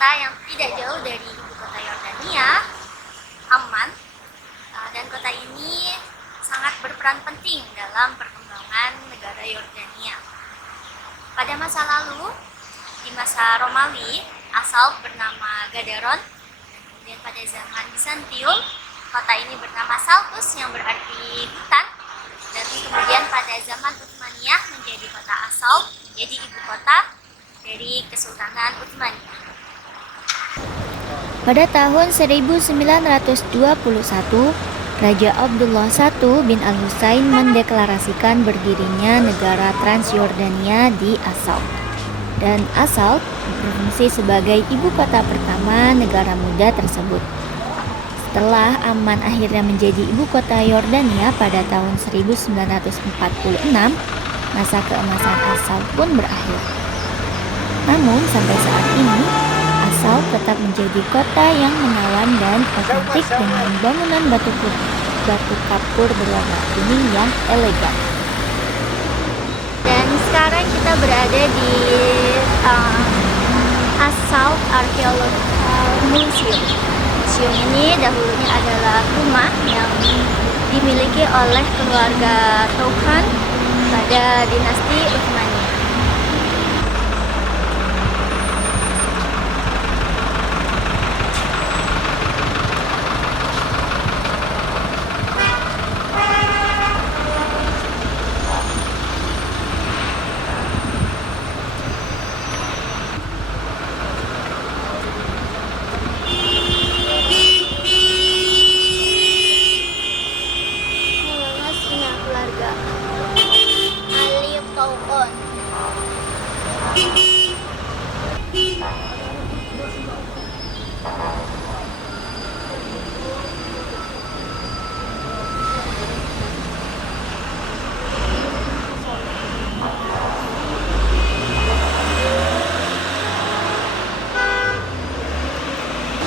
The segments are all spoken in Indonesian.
kota yang tidak jauh dari ibu kota Yordania, Amman. Dan kota ini sangat berperan penting dalam perkembangan negara Yordania. Pada masa lalu, di masa Romawi, Asalt bernama Gadaron. Kemudian pada zaman Bizantium, kota ini bernama Saltus yang berarti hutan. Dan kemudian pada zaman Utsmaniyah menjadi kota Asalt, menjadi ibu kota dari Kesultanan Utsmaniyah. Pada tahun 1921, Raja Abdullah I bin Al-Husain mendeklarasikan berdirinya negara Transjordania di Asalt. Dan Asalt berfungsi sebagai ibu kota pertama negara muda tersebut. Setelah Amman akhirnya menjadi ibu kota Yordania pada tahun 1946, masa keemasan Asalt pun berakhir. Namun sampai saat ini, Asalt tetap menjadi kota yang menawan dan otentik dengan bangunan batu kapur berwarna kuning yang elegan. Dan sekarang kita berada di Asalt Archaeological Museum. Museum ini dahulunya adalah rumah yang dimiliki oleh keluarga Toukan pada dinasti Utsmaniyah.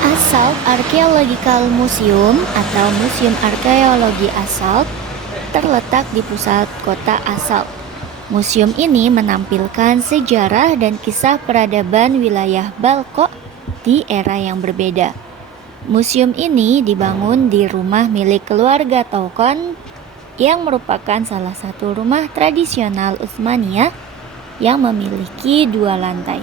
Asalt Archaeological Museum atau Museum Arkeologi Asalt terletak di pusat kota Asalt. Museum ini menampilkan sejarah dan kisah peradaban wilayah Balko di era yang berbeda. Museum ini dibangun di rumah milik keluarga Toukan yang merupakan salah satu rumah tradisional Utsmaniyah yang memiliki 2 lantai.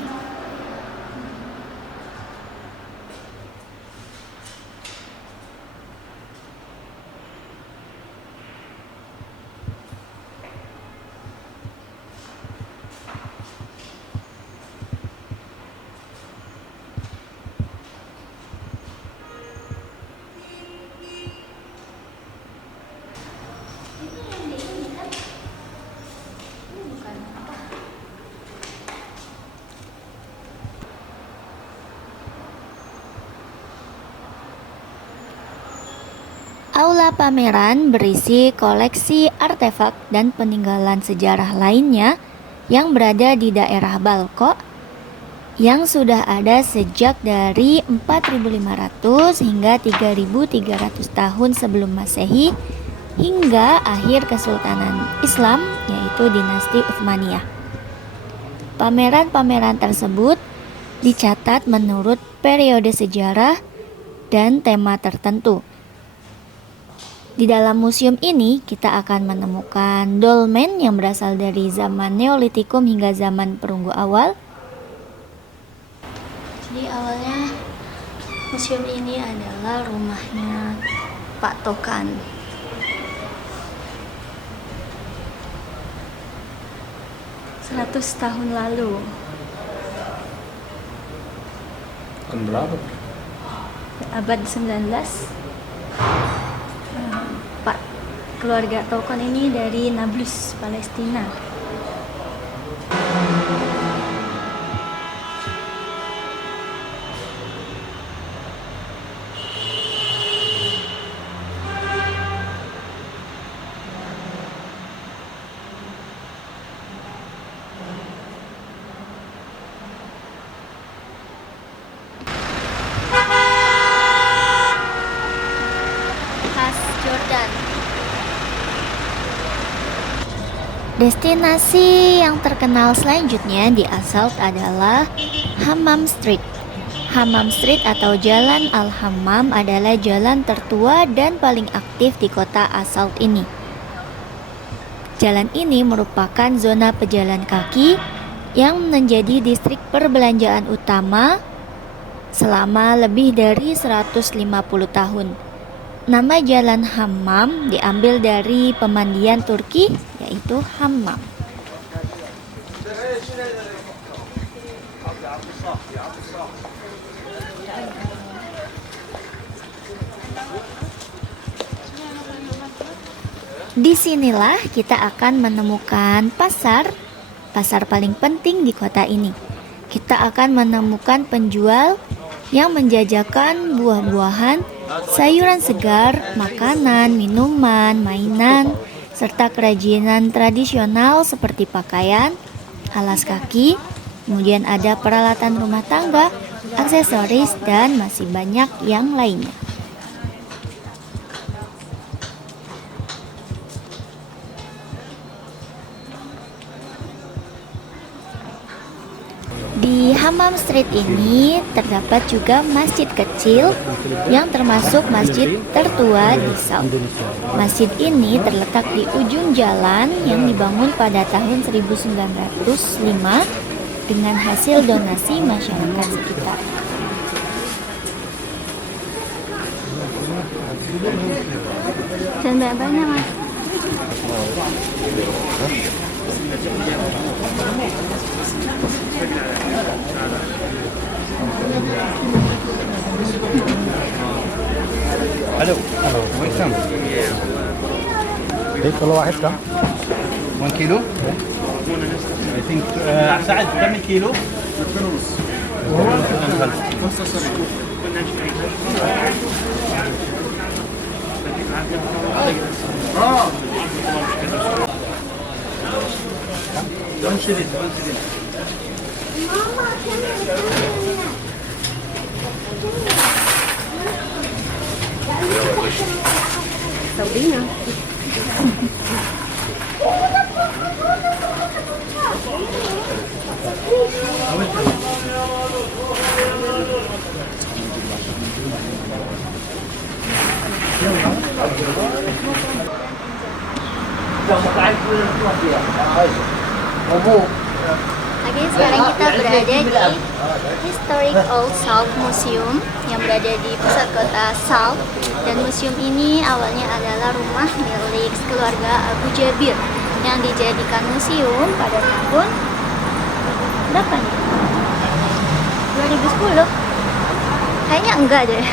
Aula pameran berisi koleksi artefak dan peninggalan sejarah lainnya yang berada di daerah Balko yang sudah ada sejak dari 4.500 hingga 3.300 tahun sebelum Masehi hingga akhir Kesultanan Islam, yaitu dinasti Utsmaniyah. Pameran-pameran tersebut dicatat menurut periode sejarah dan tema tertentu. Di dalam museum ini kita akan menemukan dolmen yang berasal dari zaman Neolitikum hingga zaman Perunggu awal. Jadi awalnya museum ini adalah rumahnya Pak Toukan. Tahun lalu. Tahun berapa? Abad 19. Pak keluarga Toukan ini dari Nablus, Palestina. Jordan. Destinasi yang terkenal selanjutnya di Asalt adalah Hammam Street. Hammam Street atau Jalan Al-Hammam adalah jalan tertua dan paling aktif di kota As-Saud ini. Jalan ini merupakan zona pejalan kaki yang menjadi distrik perbelanjaan utama selama lebih dari 150 tahun. Nama Jalan Hammam diambil dari pemandian Turki, yaitu hammam. Disinilah kita akan menemukan pasar paling penting di kota ini. Kita akan menemukan penjual yang menjajakan buah-buahan, sayuran segar, makanan, minuman, mainan, serta kerajinan tradisional seperti pakaian, alas kaki, kemudian ada peralatan rumah tangga, aksesoris, dan masih banyak yang lainnya. Di Hammam Street ini terdapat juga masjid kecil yang termasuk masjid tertua di Saud. Masjid ini terletak di ujung jalan yang dibangun pada tahun 1905 dengan hasil donasi masyarakat sekitar. Dan banyak-banyak, Mas. Halo, welcome. ايه كل واحد كم؟ 1 كيلو. I think سعد كم كيلو؟ Sabinya. Oke, sekarang kita berada di Historic Old Saud Museum yang berada di pusat kota Saud. Dan museum ini awalnya adalah rumah milik keluarga Abu Jabir yang dijadikan museum pada tahun berapa nih? 2010? Kayaknya enggak deh.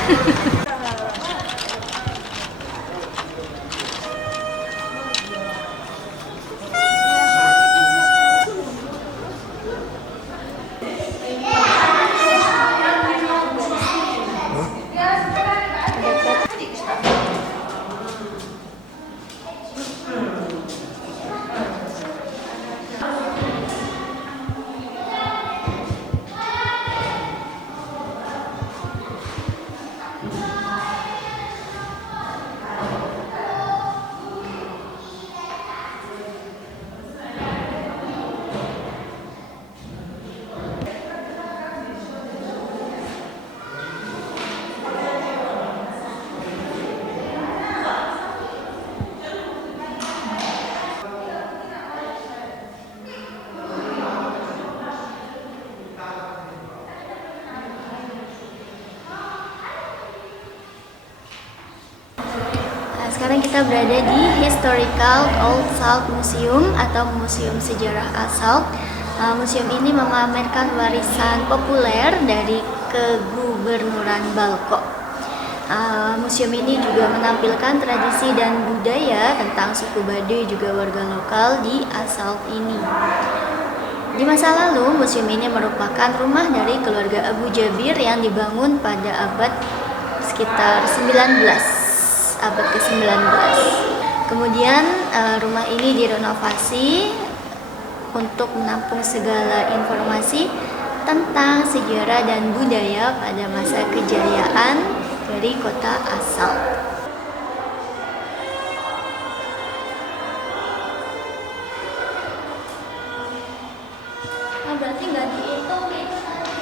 Sekarang kita berada di Historical Old Saud Museum atau Museum Sejarah As-Saud. Museum ini memamerkan warisan populer dari Kegubernuran Balko. Museum ini juga menampilkan tradisi dan budaya tentang suku Baduy juga warga lokal di As-Saud ini. Di masa lalu, museum ini merupakan rumah dari keluarga Abu Jabir yang dibangun pada abad sekitar 19. Abad ke-19. Kemudian rumah ini direnovasi untuk menampung segala informasi tentang sejarah dan budaya pada masa kejayaan dari kota As-Saud. Berarti nggak dihitung itu tadi.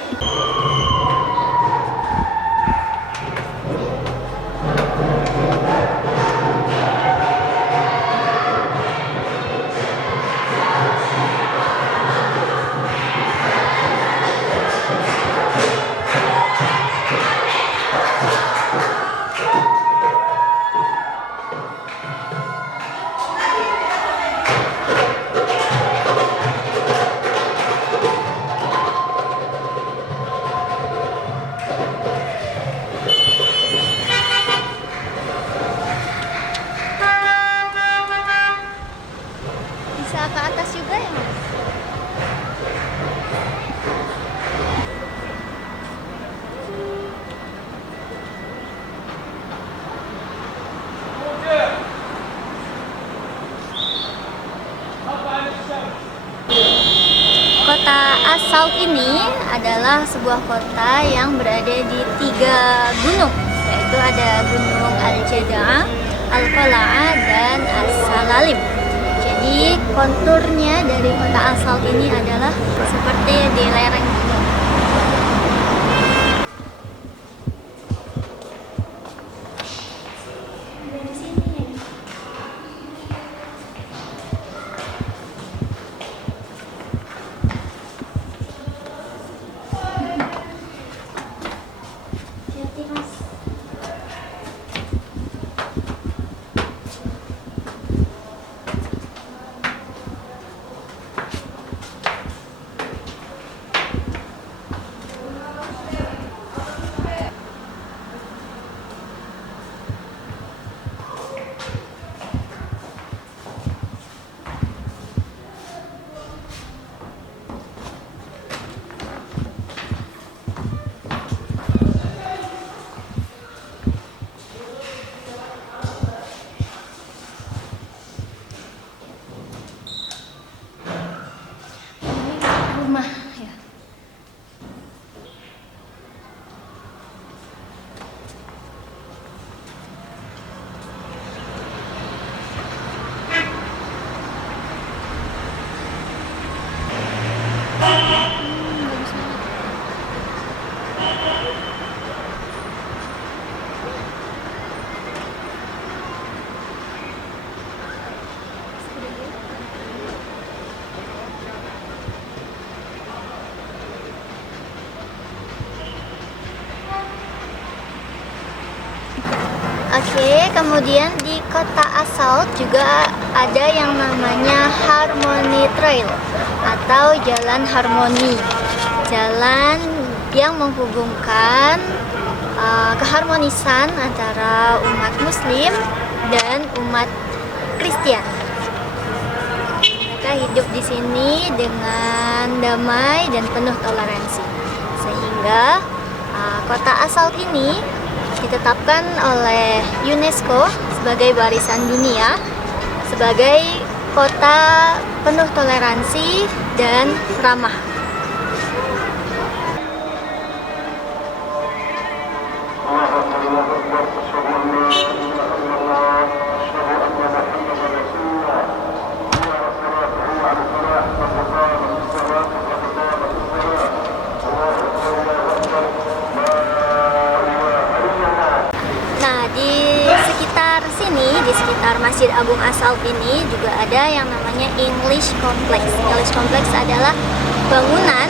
Assault ini adalah sebuah kota yang berada di 3 gunung, yaitu ada Gunung Al-Jada'ah, Al-Qala'ah, dan As-Salalim. Jadi konturnya dari kota Assault ini adalah seperti di lereng gunung. Rumah ya. Oke, kemudian di kota Assault juga ada yang namanya Harmony Trail atau Jalan Harmoni. Jalan yang menghubungkan keharmonisan antara umat Muslim dan umat Kristen. Mereka hidup di sini dengan damai dan penuh toleransi. Sehingga kota Assault ini ditetapkan oleh UNESCO sebagai warisan dunia, sebagai kota penuh toleransi dan ramah. Di sekitar Masjid Agung Assault ini juga ada yang namanya English Complex. English Complex adalah bangunan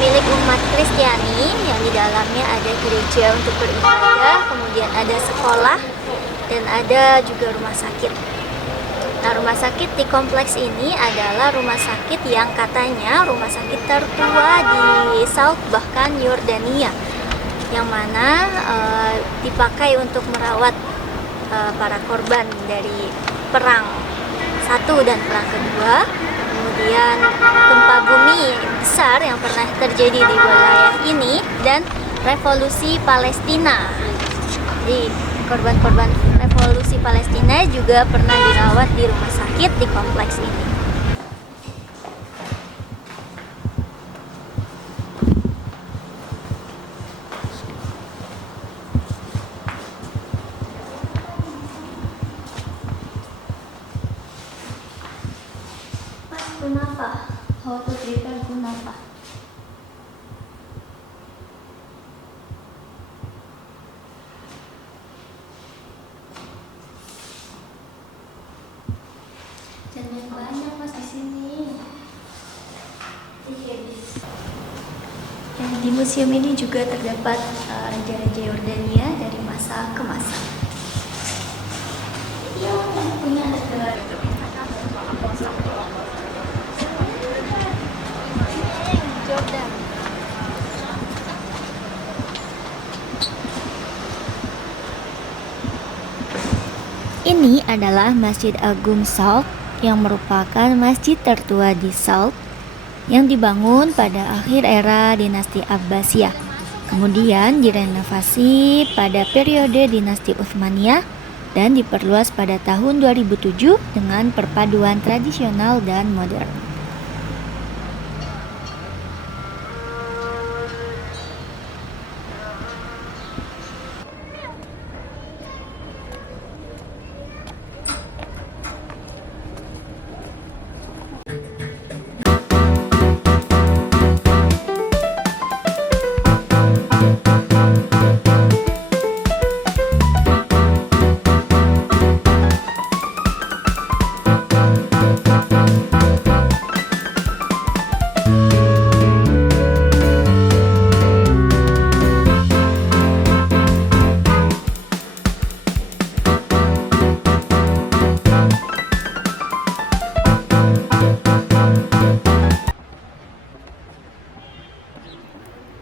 milik umat Kristiani yang di dalamnya ada gereja untuk beribadah, kemudian ada sekolah, dan ada juga rumah sakit. Nah, rumah sakit di kompleks ini adalah rumah sakit yang katanya rumah sakit tertua di Saud bahkan Yordania, yang mana dipakai untuk merawat para korban dari perang 1 dan perang kedua, kemudian gempa bumi besar yang pernah terjadi di wilayah ini, dan revolusi Palestina. Jadi korban-korban revolusi Palestina juga pernah dirawat di rumah sakit di kompleks ini. Kunapa? How to prepare kunapa? Jangan banyak mas di sini. Di museum ini juga terdapat raja-raja Yordania dari masa ke masa. Punya negara. Ini adalah Masjid Agung Saud yang merupakan masjid tertua di Saud yang dibangun pada akhir era dinasti Abbasiyah. Kemudian direnovasi pada periode dinasti Utsmaniyah dan diperluas pada tahun 2007 dengan perpaduan tradisional dan modern.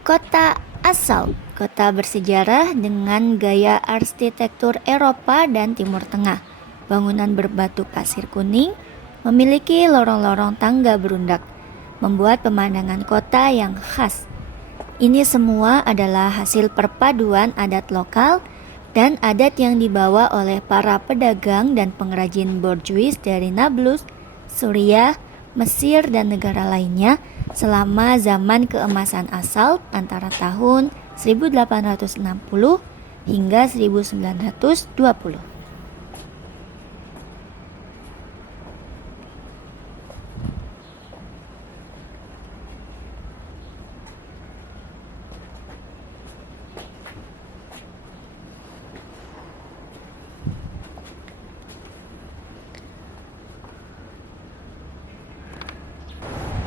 Kota Asal, kota bersejarah dengan gaya arsitektur Eropa dan Timur Tengah. Bangunan berbatu pasir kuning, memiliki lorong-lorong tangga berundak, membuat pemandangan kota yang khas. Ini semua adalah hasil perpaduan adat lokal dan adat yang dibawa oleh para pedagang dan pengrajin borjuis dari Nablus, Suriah, Mesir, dan negara lainnya selama zaman keemasan Asal antara tahun 1860 hingga 1920.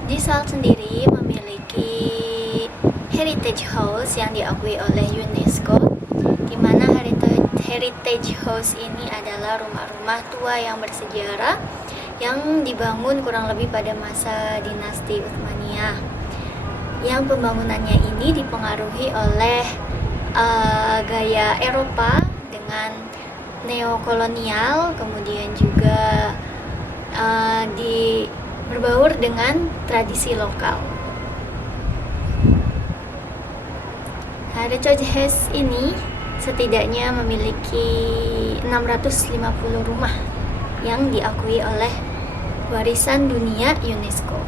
Di Salt sendiri memiliki Heritage House yang diakui oleh UNESCO, di mana Heritage House ini adalah rumah-rumah tua yang bersejarah yang dibangun kurang lebih pada masa dinasti Utsmaniyah. Yang pembangunannya ini dipengaruhi oleh gaya Eropa dengan neokolonial, kemudian juga berbaur dengan tradisi lokal. Heritage House ini setidaknya memiliki 650 rumah yang diakui oleh warisan dunia UNESCO.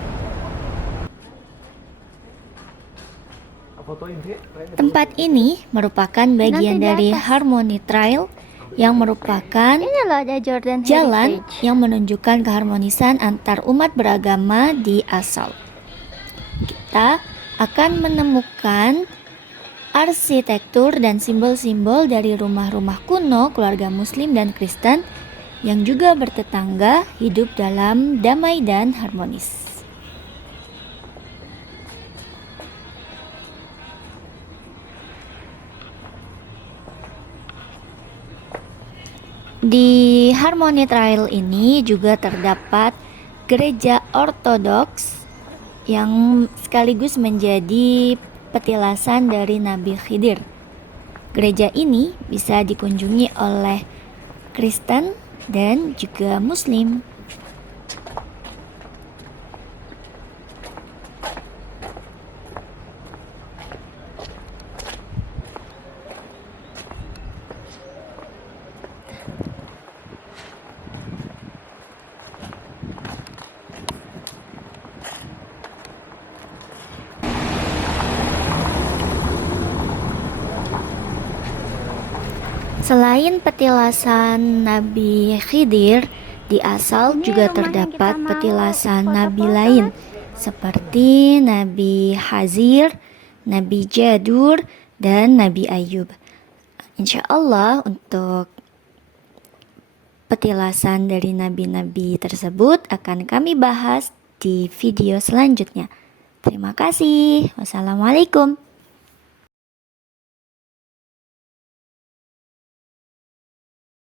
Tempat ini merupakan bagian dari Harmony Trail yang merupakan jalan yang menunjukkan keharmonisan antar umat beragama di Asal. Kita akan menemukan arsitektur dan simbol-simbol dari rumah-rumah kuno keluarga Muslim dan Kristen yang juga bertetangga hidup dalam damai dan harmonis. Di Harmony Trail ini juga terdapat gereja ortodoks yang sekaligus menjadi petilasan dari Nabi Khidir. Gereja ini bisa dikunjungi oleh Kristen dan juga Muslim. Selain petilasan Nabi Khidir, di Asal juga terdapat petilasan nabi lain seperti Nabi Hazir, Nabi Jadur, dan Nabi Ayub. Insya Allah untuk petilasan dari nabi-nabi tersebut akan kami bahas di video selanjutnya. Terima kasih. Wassalamualaikum.